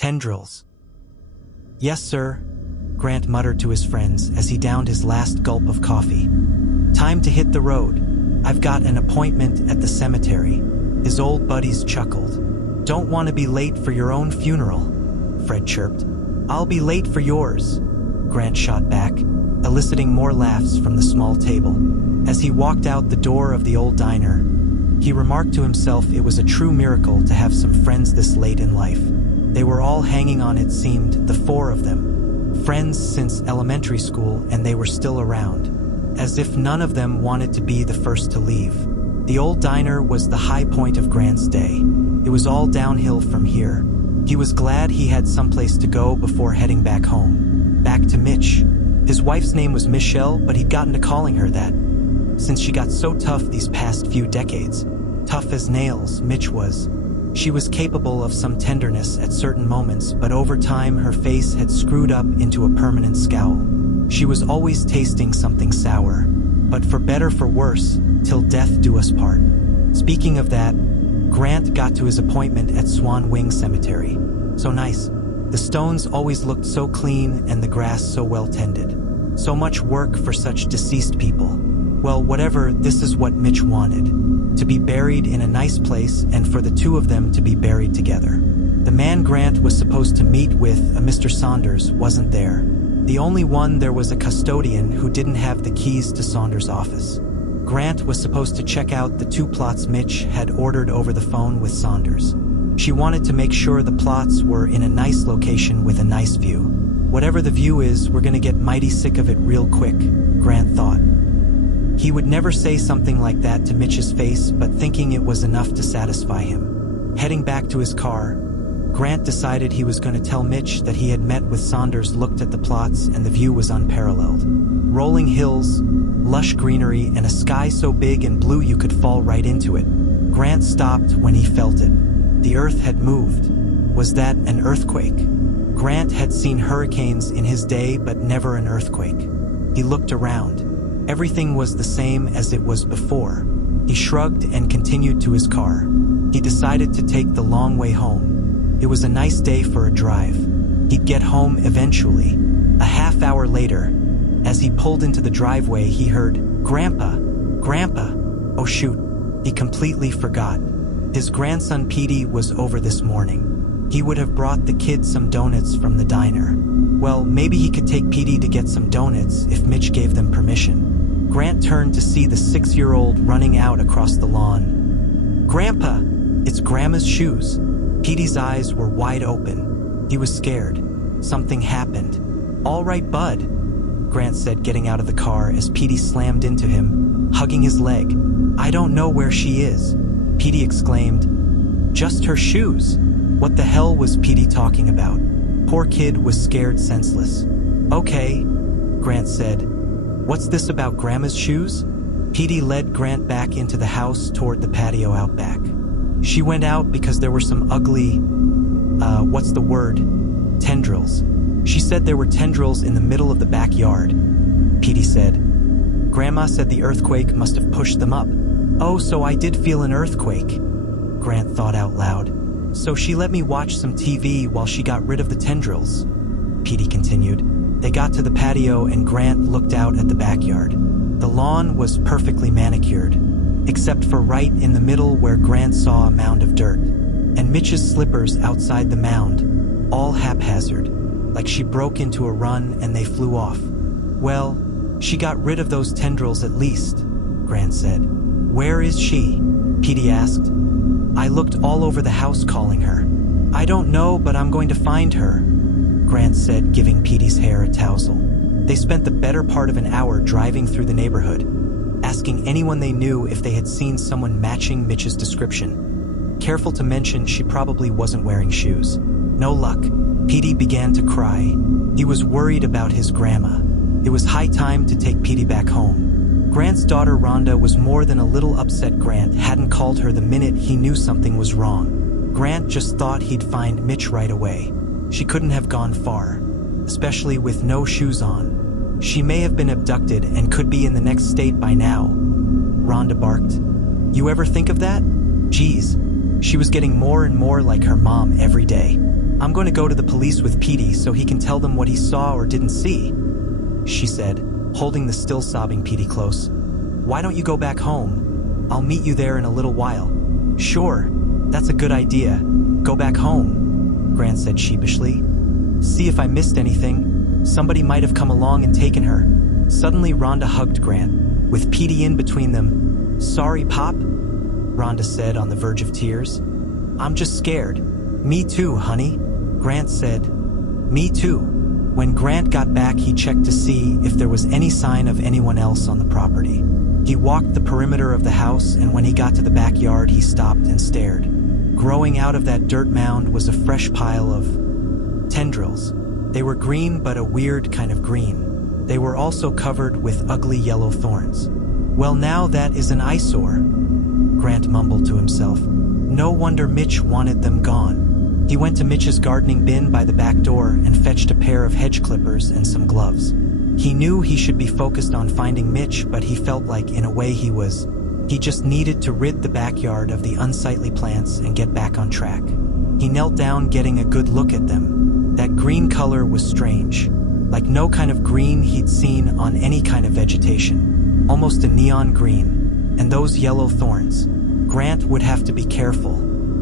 Tendrils. Yes, sir, Grant muttered to his friends as he downed his last gulp of coffee. Time to hit the road. I've got an appointment at the cemetery. His old buddies chuckled. Don't want to be late for your own funeral, Fred chirped. I'll be late for yours, Grant shot back, eliciting more laughs from the small table. As he walked out the door of the old diner, he remarked to himself it was a true miracle to have some friends this late in life. They were all hanging on, it seemed, the four of them. Friends since elementary school, and they were still around. As if none of them wanted to be the first to leave. The old diner was the high point of Grant's day. It was all downhill from here. He was glad he had someplace to go before heading back home. Back to Mitch. His wife's name was Michelle, but he'd gotten to calling her that since she got so tough these past few decades. Tough as nails, Mitch was. She was capable of some tenderness at certain moments, but over time her face had screwed up into a permanent scowl. She was always tasting something sour, but for better for worse, till death do us part. Speaking of that, Grant got to his appointment at Swan Wing Cemetery. So nice. The stones always looked so clean and the grass so well tended. So much work for such deceased people. Well, whatever, this is what Mitch wanted. To be buried in a nice place and for the two of them to be buried together. The man Grant was supposed to meet with, a Mr. Saunders, wasn't there. The only one there was a custodian who didn't have the keys to Saunders' office. Grant was supposed to check out the 2 plots Mitch had ordered over the phone with Saunders. She wanted to make sure the plots were in a nice location with a nice view. Whatever the view is, we're gonna get mighty sick of it real quick, Grant thought. He would never say something like that to Mitch's face, but thinking it was enough to satisfy him. Heading back to his car, Grant decided he was going to tell Mitch that he had met with Saunders, looked at the plots, and the view was unparalleled. Rolling hills, lush greenery, and a sky so big and blue you could fall right into it. Grant stopped when he felt it. The earth had moved. Was that an earthquake? Grant had seen hurricanes in his day, but never an earthquake. He looked around. Everything was the same as it was before. He shrugged and continued to his car. He decided to take the long way home. It was a nice day for a drive. He'd get home eventually. A half hour later, as he pulled into the driveway, he heard, "Grandpa, Grandpa." Oh shoot, he completely forgot. His grandson Petey was over this morning. He would have brought the kids some donuts from the diner. Well, maybe he could take Petey to get some donuts if Mitch gave them permission. Grant turned to see the 6-year-old running out across the lawn. "Grandpa, it's Grandma's shoes." Petey's eyes were wide open. He was scared. Something happened. "All right, bud," Grant said, getting out of the car as Petey slammed into him, hugging his leg. "I don't know where she is," Petey exclaimed. "Just her shoes." What the hell was Petey talking about? Poor kid was scared senseless. "Okay," Grant said. "What's this about Grandma's shoes?" Petey led Grant back into the house toward the patio out back. She went out because there were some ugly, what's the word? Tendrils. She said there were tendrils in the middle of the backyard, Petey said. "Grandma said the earthquake must have pushed them up." "Oh, so I did feel an earthquake," Grant thought out loud. "So she let me watch some TV while she got rid of the tendrils," Petey continued. They got to the patio and Grant looked out at the backyard. The lawn was perfectly manicured, except for right in the middle where Grant saw a mound of dirt, and Mitch's slippers outside the mound, all haphazard, like she broke into a run and they flew off. "Well, she got rid of those tendrils at least," Grant said. "Where is she?" Petey asked. "I looked all over the house calling her." "I don't know, but I'm going to find her," Grant said, giving Petey's hair a tousle. They spent the better part of an hour driving through the neighborhood, asking anyone they knew if they had seen someone matching Mitch's description. Careful to mention she probably wasn't wearing shoes. No luck. Petey began to cry. He was worried about his grandma. It was high time to take Petey back home. Grant's daughter Rhonda was more than a little upset Grant hadn't called her the minute he knew something was wrong. Grant just thought he'd find Mitch right away. She couldn't have gone far, especially with no shoes on. She may have been abducted and could be in the next state by now, Rhonda barked. "You ever think of that?" Geez, she was getting more and more like her mom every day. I'm going to go to the police with Petey so he can tell them what he saw or didn't see, she said, holding the still sobbing Petey close. Why don't you go back home? I'll meet you there in a little while. Sure, that's a good idea. Go back home, Grant said sheepishly. See if I missed anything. Somebody might have come along and taken her. Suddenly Rhonda hugged Grant, with Petey in between them. Sorry, Pop, Rhonda said on the verge of tears. I'm just scared. Me too, honey, Grant said. Me too. When Grant got back, he checked to see if there was any sign of anyone else on the property. He walked the perimeter of the house, and when he got to the backyard, he stopped and stared. Growing out of that dirt mound was a fresh pile of tendrils. They were green, but a weird kind of green. They were also covered with ugly yellow thorns. Well, now that is an eyesore, Grant mumbled to himself. No wonder Mitch wanted them gone. He went to Mitch's gardening bin by the back door and fetched a pair of hedge clippers and some gloves. He knew he should be focused on finding Mitch, but he felt like, in a way, he just needed to rid the backyard of the unsightly plants and get back on track. He knelt down, getting a good look at them. That green color was strange, like no kind of green he'd seen on any kind of vegetation. Almost a neon green. And those yellow thorns. Grant would have to be careful.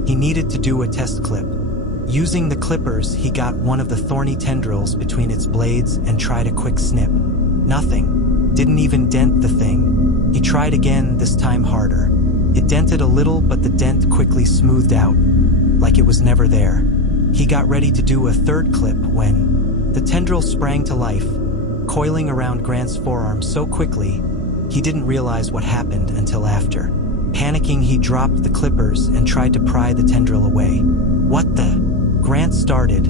He needed to do a test clip. Using the clippers, he got one of the thorny tendrils between its blades and tried a quick snip. Nothing. Didn't even dent the thing. He tried again, this time harder. It dented a little, but the dent quickly smoothed out, like it was never there. He got ready to do a third clip when the tendril sprang to life, coiling around Grant's forearm so quickly, he didn't realize what happened until after. Panicking, he dropped the clippers and tried to pry the tendril away. What the? Grant started,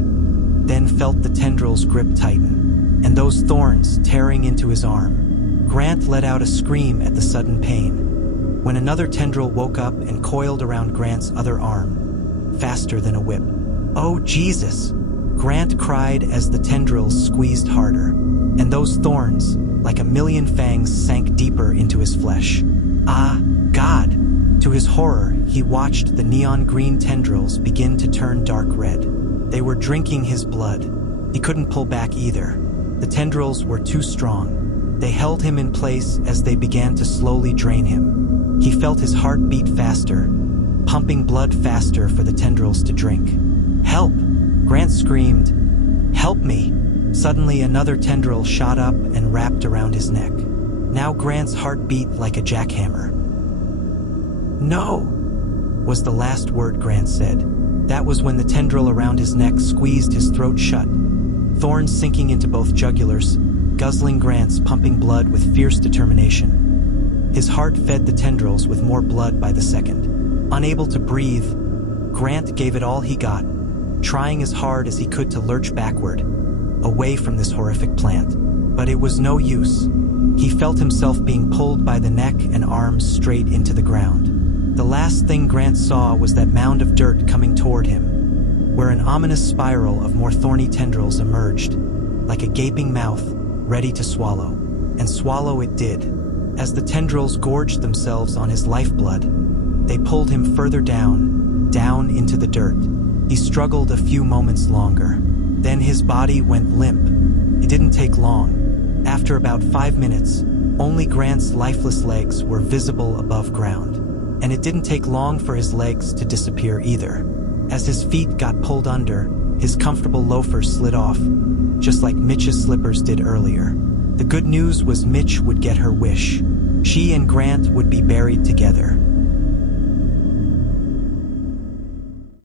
then felt the tendril's grip tighten, and those thorns tearing into his arm. Grant let out a scream at the sudden pain, when another tendril woke up and coiled around Grant's other arm, faster than a whip. Oh, Jesus! Grant cried as the tendrils squeezed harder, and those thorns, like a million fangs, sank deeper into his flesh. Ah, God! To his horror, he watched the neon green tendrils begin to turn dark red. They were drinking his blood. He couldn't pull back either. The tendrils were too strong. They held him in place as they began to slowly drain him. He felt his heart beat faster, pumping blood faster for the tendrils to drink. Help! Grant screamed. Help me! Suddenly, another tendril shot up and wrapped around his neck. Now Grant's heart beat like a jackhammer. No! Was the last word Grant said. That was when the tendril around his neck squeezed his throat shut, thorns sinking into both jugulars, guzzling Grant's pumping blood with fierce determination. His heart fed the tendrils with more blood by the second. Unable to breathe, Grant gave it all he got, trying as hard as he could to lurch backward, away from this horrific plant. But it was no use. He felt himself being pulled by the neck and arms straight into the ground. The last thing Grant saw was that mound of dirt coming toward him, where an ominous spiral of more thorny tendrils emerged, like a gaping mouth, ready to swallow. And swallow it did. As the tendrils gorged themselves on his lifeblood, they pulled him further down, down into the dirt. He struggled a few moments longer. Then his body went limp. It didn't take long. After about 5 minutes, only Grant's lifeless legs were visible above ground. And it didn't take long for his legs to disappear either. As his feet got pulled under, his comfortable loafers slid off, just like Mitch's slippers did earlier. The good news was Mitch would get her wish. She and Grant would be buried together.